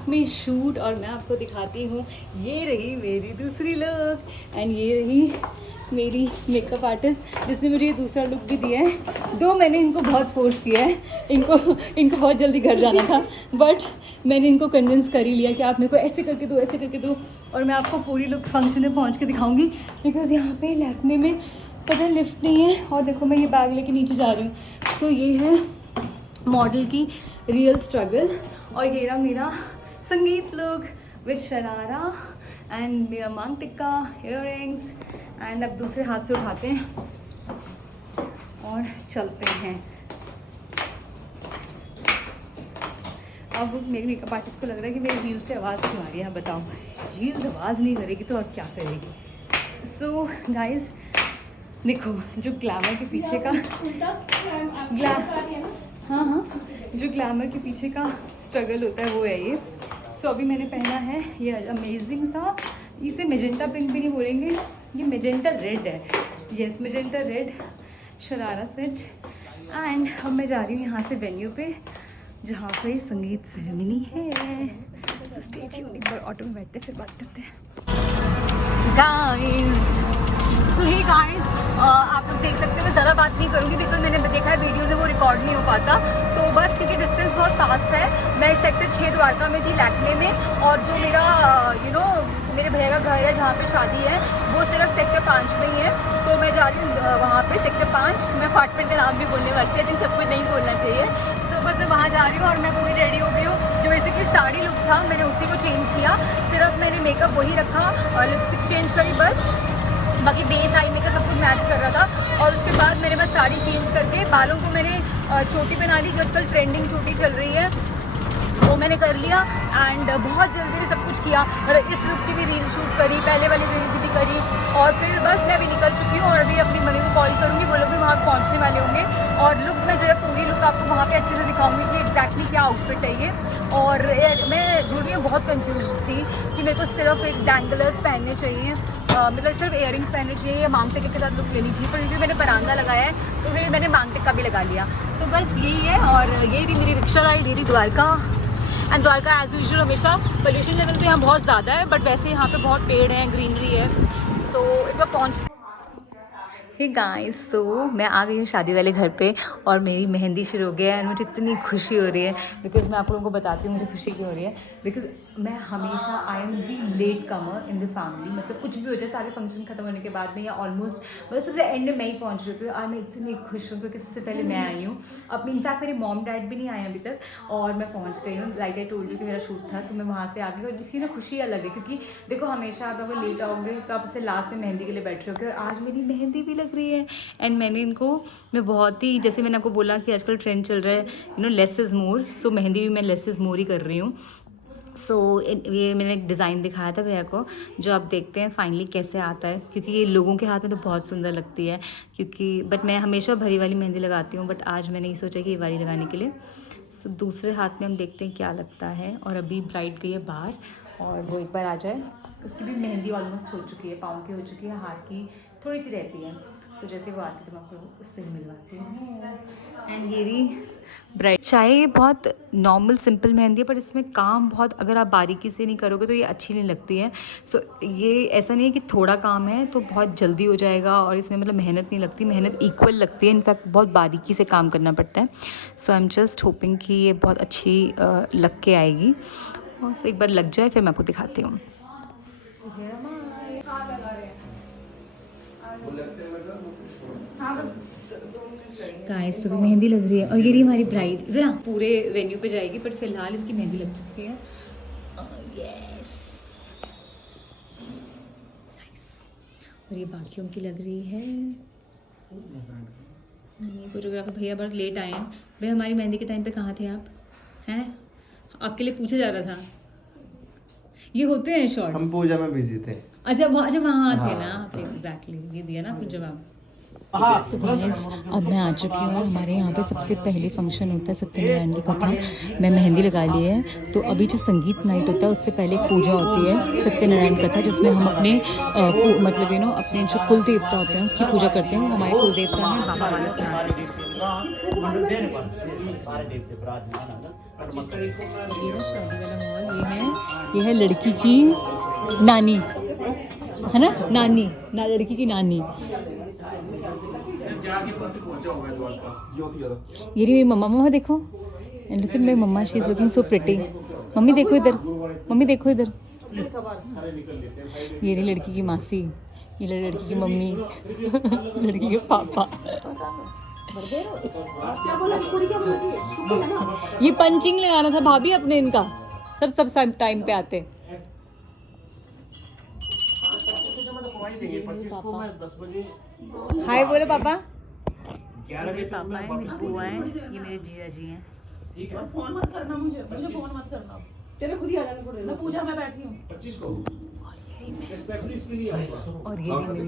Lakme shoot और मैं आपको दिखाती हूँ। ये रही मेरी दूसरी लुक एंड ये रही मेरी मेकअप आर्टिस्ट जिसने मुझे ये दूसरा लुक भी दिया है। दो मैंने इनको बहुत फोर्स किया है, इनको बहुत जल्दी घर जाना था, बट मैंने इनको कन्विंस कर ही लिया कि आप मेरे को ऐसे करके दो, ऐसे करके दो। और मैं आपको पूरी लुक फंक्शन में पहुंच के दिखाऊंगी बिकॉज़ यहाँ पे लैक्मे में पता है लिफ्ट नहीं है। और देखो मैं ये बैग लेके नीचे जा रही हूँ। सो ये है मॉडल की रियल स्ट्रगल। और ये रहा मेरा संगीत लुक विद शरारा एंड मेरा मांग टिक्का, इयररिंग्स। एंड अब दूसरे हाथ से उठाते हैं और चलते हैं। अब मेरी मेकअप आर्टिस्ट को लग रहा है कि मेरी हील से आवाज़ क्यों आ रही है। बताओ, हील्स आवाज़ नहीं करेगी तो अब क्या करेगी। सो गाइज देखो, जो ग्लैमर के पीछे का हाँ, जो ग्लैमर के पीछे का स्ट्रगल होता है वो है ये। सो अभी मैंने पहना है ये अमेजिंग सा, इसे मेजेंटा पिंक भी नहीं बोलेंगे, ये मेजेंटा रेड है। Yes, magenta red sharara set. And अब मैं जा रही हूँ यहाँ से वेन्यू पे जहाँ पे संगीत सेरेमनी है। तो स्टे ट्यून्ड, एक बार ऑटो में बैठते फिर बात करते हैं। गाइस आप लोग देख सकते हो मैं ज़रा बात नहीं करूँगी बिकॉज मैंने देखा है वीडियो में वो रिकॉर्ड नहीं हो पाता। तो बस क्योंकि डिस्टेंस बहुत पास है, मैं सेक्टर 6 द्वारका में थी लैक्मे में, और जो मेरा मेरे भैया का घर है जहाँ पे शादी है वो सिर्फ सेक्टर 5 में ही है। तो मैं जा रही हूँ वहाँ पे सेक्टर 5। मैं अपार्टमेंट का नाम भी बोलने वाली थी, लेकिन सब कुछ नहीं बोलना चाहिए। सो बस मैं वहाँ जा रही हूँ और मैं पूरी रेडी हो गई हूँ। जो वैसे कि साड़ी लुक था मैंने उसी को चेंज किया, सिर्फ मैंने मेकअप वही रखा और लिपस्टिक चेंज करी बस। बाकी बेस आई मेकअप सब कुछ मैच कर रहा था। और उसके बाद मैंने बस साड़ी चेंज करके बालों को मैंने चोटी बना ली, जो आजकल ट्रेंडिंग चोटी चल रही है वो मैंने कर लिया। एंड बहुत जल्दी से सब कुछ किया और इस लुक की भी रील शूट करी, पहले वाली रील की भी करी। और फिर बस मैं अभी निकल चुकी हूँ और अभी अपनी मम्मी को कॉल करूँगी, वो लोग भी वहाँ पहुँचने वाले होंगे। और लुक में जो है पूरी लुक आपको वहाँ पे अच्छे से दिखाऊंगी कि एग्जैक्टली क्या आउटफिट है ये। और मैं झूठ में बहुत कंफ्यूज थी कि मेरे को सिर्फ एक डैंगलर्स पहनने चाहिए, मतलब सिर्फ इयररिंग्स पहनने चाहिए या मांग टिक्के के साथ लुक लेनी चाहिए। पर क्योंकि मैंने परांदा लगाया है तो फिर मैंने मांग टिक्का भी लगा लिया। सो बस यही है। और ये रही मेरी रिक्शा राइड, ये रही Dwarka. And Dwarka as usual हमेशा पोल्यूशन लेवल तो यहाँ बहुत ज़्यादा है, बट वैसे यहाँ पे बहुत पेड़ हैं, ग्रीनरी है। सो एक बार पहुँच हे गाइस, सो मैं आ गई हूँ शादी वाले घर पे और मेरी मेहंदी शुरू हो गया है। मुझे इतनी खुशी हो रही है बिकॉज़ मैं आप लोगों को बताती हूँ मुझे खुशी क्यों हो रही है। बिकॉज़ मैं हमेशा I am the late comer in the family, मतलब कुछ भी हो जाए सारे फंक्शन खत्म होने के बाद में या ऑलमोस्ट मतलब सबसे एंड में मैं ही पहुँच रही हूँ। और मैं इतनी खुश हूँ क्योंकि सबसे पहले मैं आई हूँ। अपनी इनफैक्ट मेरे मॉम डैड भी नहीं आए अभी तक और मैं पहुँच गई हूँ। लाइक आई टोल्ड यू कि मेरा शूट था तो मैं वहाँ से आ गई। और इसकी ना खुशी अलग है क्योंकि देखो हमेशा आप अगर लेट आओगे तो आप इससे लास्ट में मेहंदी के लिए बैठ रहे होगे। और आज मेरी मेहंदी भी लग रही है एंड मैंने इनको मैं बहुत ही, जैसे मैंने आपको बोला कि आजकल ट्रेंड चल रहा है लेस इज़ मोर। सो मेहंदी भी मैं लेस इज़ मोर ही कर रही हूँ। सो ये मैंने एक डिज़ाइन दिखाया था भैया को, जो आप देखते हैं फाइनली कैसे आता है, क्योंकि ये लोगों के हाथ में तो बहुत सुंदर लगती है क्योंकि बट मैं हमेशा भरी वाली मेहंदी लगाती हूँ, बट आज मैंने ये सोचा कि ये वाली लगाने के लिए। सो दूसरे हाथ में हम देखते हैं क्या लगता है। और अभी ब्राइड गई है बाहर और वो एक बार आ जाए। उसकी भी मेहंदी ऑलमोस्ट हो चुकी है, पाँव की हो चुकी है, हाथ की थोड़ी सी रहती है। तो जैसे वो आती है तो मैं आपको उससे मिलवाती हूँ। एंड ये रही ब्राइड। चाहे ये बहुत नॉर्मल सिंपल मेहंदी है पर इसमें काम बहुत, अगर आप बारीकी से नहीं करोगे तो ये अच्छी नहीं लगती है। सो ये ऐसा नहीं है कि थोड़ा काम है तो बहुत जल्दी हो जाएगा और इसमें मतलब मेहनत नहीं लगती, मेहनत इक्वल लगती है। इनफैक्ट बहुत बारीकी से काम करना पड़ता है। सो आई एम जस्ट होपिंग कि ये बहुत अच्छी लग के आएगी और एक बार लग जाए फिर मैं आपको दिखाती हूँ। गाइस तो भी मेहंदी लग रही है और ये रही हमारी ब्राइड। इधर पूरे वेन्यू पे जाएगी बट फिलहाल इसकी मेहंदी लग चुकी है। यस, और ये बाकियों की लग रही है। नहीं, फोटोग्राफर भैया बहुत लेट आए हैं। भैया हमारी मेहंदी के टाइम पे कहाँ थे आप? हैं, आपके लिए पूछा जा रहा था। ये होते हैं शॉर्ट। हम पूजा में बिजी थे। अच्छा वहाँ थे ना आप, एग्जैक्टली ये दिया ना आपने जवाब। So guys, अब मैं आ चुकी हूँ और हमारे यहाँ पे सबसे पहले फंक्शन होता है सत्यनारायण की कथा। मैं मेहंदी लगा ली है तो अभी जो संगीत नाइट होता है उससे पहले पूजा होती है सत्यनारायण कथा, जिसमें हम अपने मतलब अपने जो कुल देवता होते हैं उसकी पूजा करते हैं। हमारे कुल देवता हैं बाबा बालकनाथ। सारे देवते विराजमान ये ना शादी वाला माहौल, ये है लड़की की नानी, है ना, नानी ना, लड़की की नानी। ये रही मेरी मम्मा, मम्मा देखो, and look at my mama, she is looking so pretty. Mummy देखो इधर, मम्मी देखो इधर। ये रही लड़की की मासी, ये लड़की की मम्मी, लड़की के पापा। ये पंचिंग लगाना था भाभी अपने, इनका सब टाइम पे आते। हाय बोलो पापा। मेरे पापा है, मेरी बुआ है, ये मेरे जीजा जी हैं। फोन मत करना, मुझे फोन मत करना, तेरे खुद ही आ जाने पड़ेगा। पूजा में बैठी हूँ 25 को, और ये भी मेरी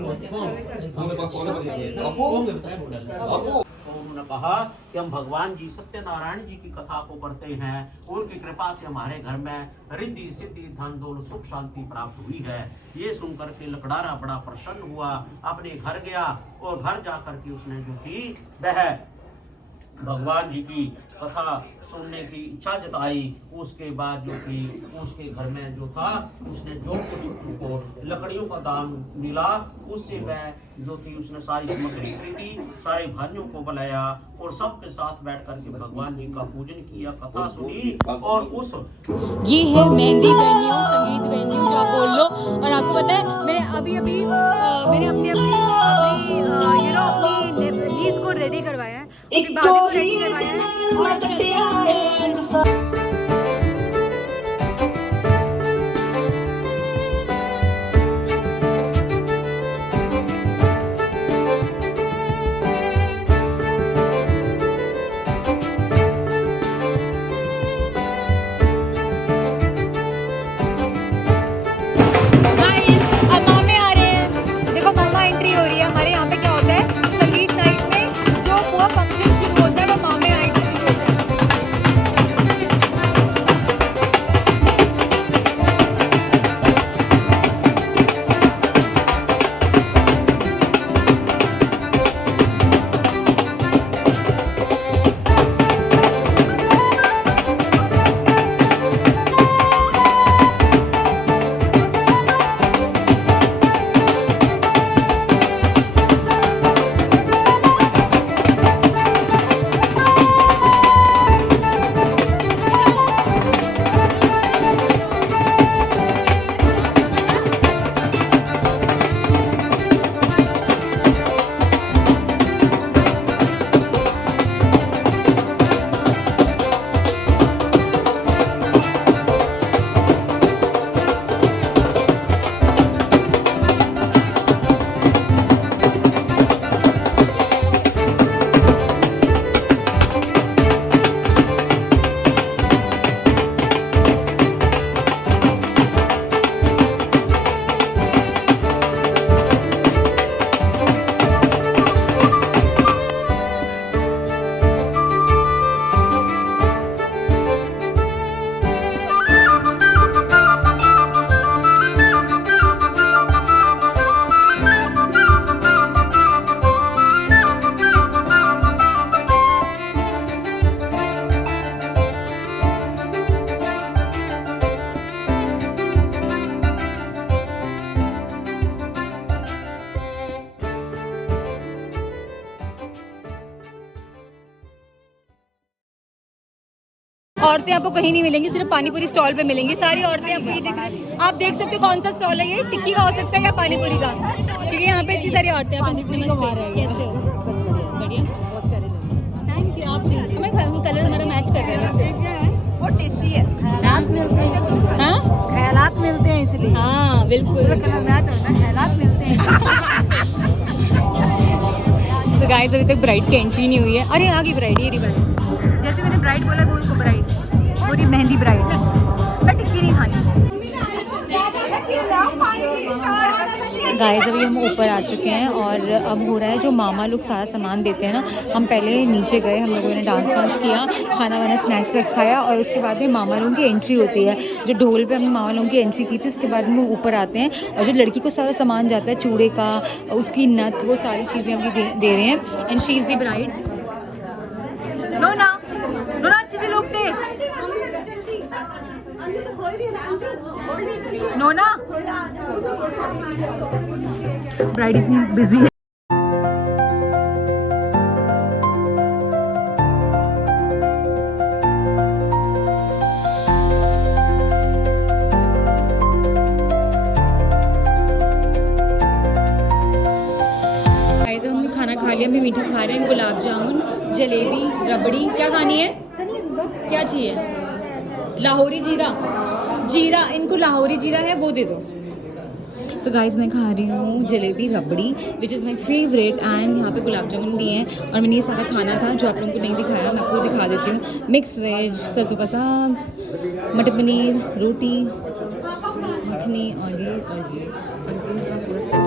तो उन्होंने कहा कि हम भगवान जी सत्यनारायण जी की कथा को पढ़ते हैं, उनकी कृपा से हमारे घर में रिद्धि सिद्धि धन दौलत सुख शांति प्राप्त हुई है। ये सुनकर के लकड़ारा बड़ा प्रसन्न हुआ, अपने घर गया और घर जाकर के उसने जो थी वह भगवान जी की कथा सुनने की इच्छा जताई। उसके बाद जो थी उसके घर में जो था, उसने जो कुछ उनको लकड़ियों का दाम मिला, उससे वह जो थी उसने सारी सामग्री खरीदी, सारे भाइयों को बुलाया और सबके साथ बैठ करके भगवान जी का पूजन किया, कथा सुनी। और उस ये है मेहंदी वेन्यू, संगीत वेन्यू जो आप बोल लो। और आपको पता है मैंने अभी मैंने अपनी नीज को रेडी करवाया है, अपनी भाभी को रेडी करवाया है और चलते हैं औरतें आपको कहीं नहीं मिलेंगी, सिर्फ पानीपुरी स्टॉल पे मिलेंगी। सारी औरतें आपको ये जगह, आप देख सकते हो कौन सा स्टॉल है ये, टिक्की का हो सकता है या पानीपुरी का, क्योंकि यहाँ पे इतनी सारी औरतें हैं। पानीपुरी का मार है, कैसे हो? बस बढ़िया, बहुत प्यारे लग रहे हैं। Thank you. आप भी हमें कलर हमारा मैच कर रहे हैं वैसे, बहुत टेस्टी है। ख्यालात मिलते हैं, हाँ ख्यालात मिलते हैं इसलिए, हाँ बिल्कुल कलर मैच होना, ख्यालात मिलते हैं। सो गाइस अभी तक ब्राइड की एंट्री नहीं हुई है। अरे आ गई ब्राइड, ये रही ब्राइड। जैसे मैंने ब्राइड बोला वो उसको ब्राइड, पूरी मेहंदी ब्राइड। मैं टिक्की नहीं खानी। गाइस अभी हम ऊपर आ चुके हैं और अब हो रहा है जो मामा लोग सारा सामान देते हैं ना, हम पहले नीचे गए, हम लोगों ने डांस वांस किया, खाना वाना स्नैक्स वैक्स खाया और उसके बाद में मामा लोगों की एंट्री होती है। जो ढोल पे हमने मामा लोगों की एंट्री की थी, उसके बाद में वो ऊपर आते हैं और जो लड़की को सारा सामान जाता है, चूड़े का, उसकी नथ, वो सारी चीज़ें अभी दे रहे हैं। And she is the bride. Nona bride इतनी बिजी है। हमने खाना खा लिया, मैं मीठा खा रहे हैं, गुलाब जामुन, जलेबी, रबड़ी। क्या खानी है? क्या चाहिए? लाहौरी जीरा। जीरा, इनको लाहौरी जीरा है वो दे दो। सो गाइस मैं खा रही हूँ jalebi rabri which is my favourite, and यहाँ पे गुलाब जामुन भी हैं। और मैंने ये सारा खाना था जो आप लोगों को नहीं दिखाया, मैं आपको दिखा देती हूँ। मिक्स वेज, सरसों का साग, मटर पनीर, रोटी, मखनी और ये का पूरा सेट।